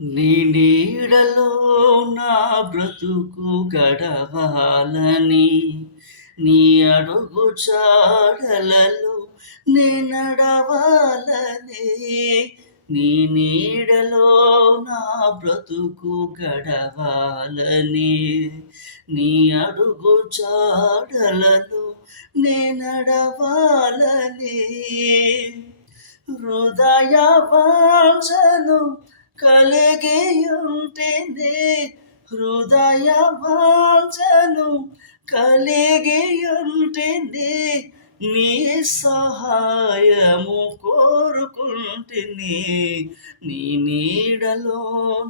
నీ నీడలో నా బ్రతుకు గడవాలని, నీ అడుగు జాడలలో నే నడవాలని. నీ నీడలో నా బ్రతుకు గడవాలని, నీ అడుగు జాడలలో నే నడవాలని. హృదయ వాంఛను కలిగియుంటినే, హృదయ వాంఛను కలిగియుంటినే, నీ సహాయము కోరుకుంటిని. నీ నీడలో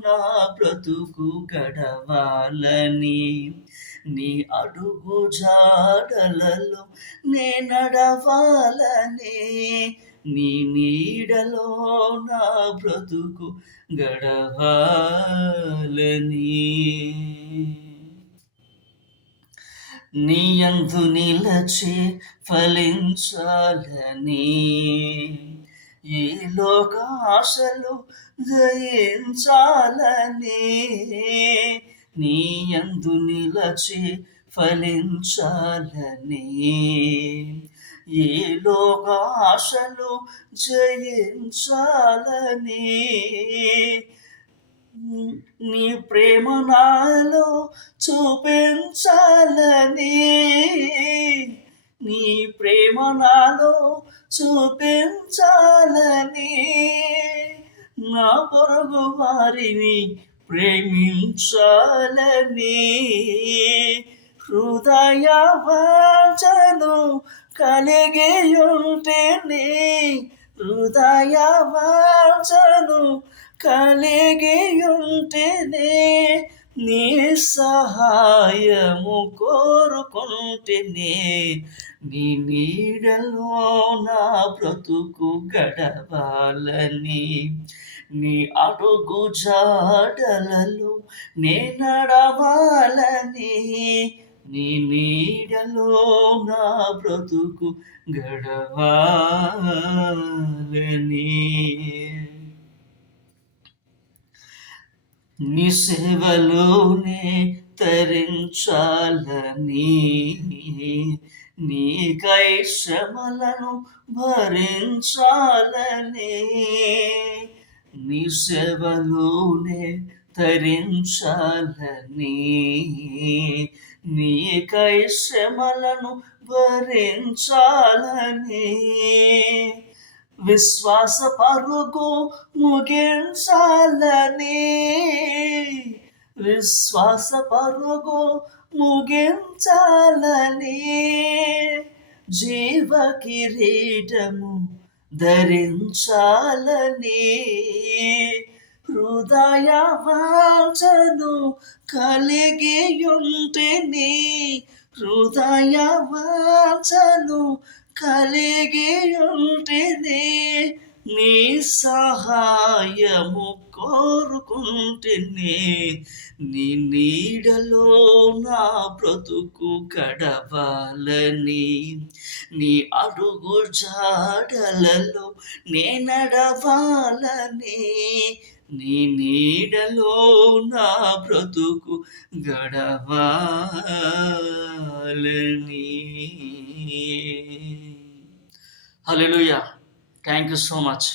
నా బ్రతుకు గడవాలని, నీ అడుగు జాడలలో నే నడవాలని. నీ నీడలో నా బ్రతుకు గడవాలని. నీయందు నిలచి ఫలించాలని, ఈ లోక ఆశలు జయించాలని. నీయందు నిలచి ఫలించాలని, ఈ లోక ఆశలు జయించాలని. నీ ప్రేమ నాలో చూపించాలని, నీ ప్రేమ నాలో చూపించాలని. నా పొరుగు వారిని ప్రేమించాలని, హృదయ వాంఛను కలిగియుంటిని, హృదయ వాంఛను కలిగియుంటిని. నీ సహాయము కోరుకుంటిని. నీ నీడలో నా బ్రతుకు గడవాలని, నీ అడుగు జాడలలో నే నడవాలని. నీ నీడలో నా బ్రతుకు గడవాలని. నీ సేవలోనే తరించాలని, నీకై శ్రమలను భరించాలని. నీ సేవలోనే తరించాలని, నీకై శ్రమలను భరించాలని. విశ్వాస పరుగు ముగించాలని, విశ్వాస పరుగు ముగించాలని. జీవ కిరీటము ధరించాలని, హృదయ వాంఛను కలిగియుంటిని, హృదయ వాంఛను కలిగియుంటిని. నీ సహాయము కోరుకుంటిని. నీ నీడలో నా బ్రతుకు గడవాలని, నీ అడుగు జాడలలో నే నడవాలని. నీ నీడలో నా బ్రతుకు గడవాలని. Hallelujah. Thank you so much.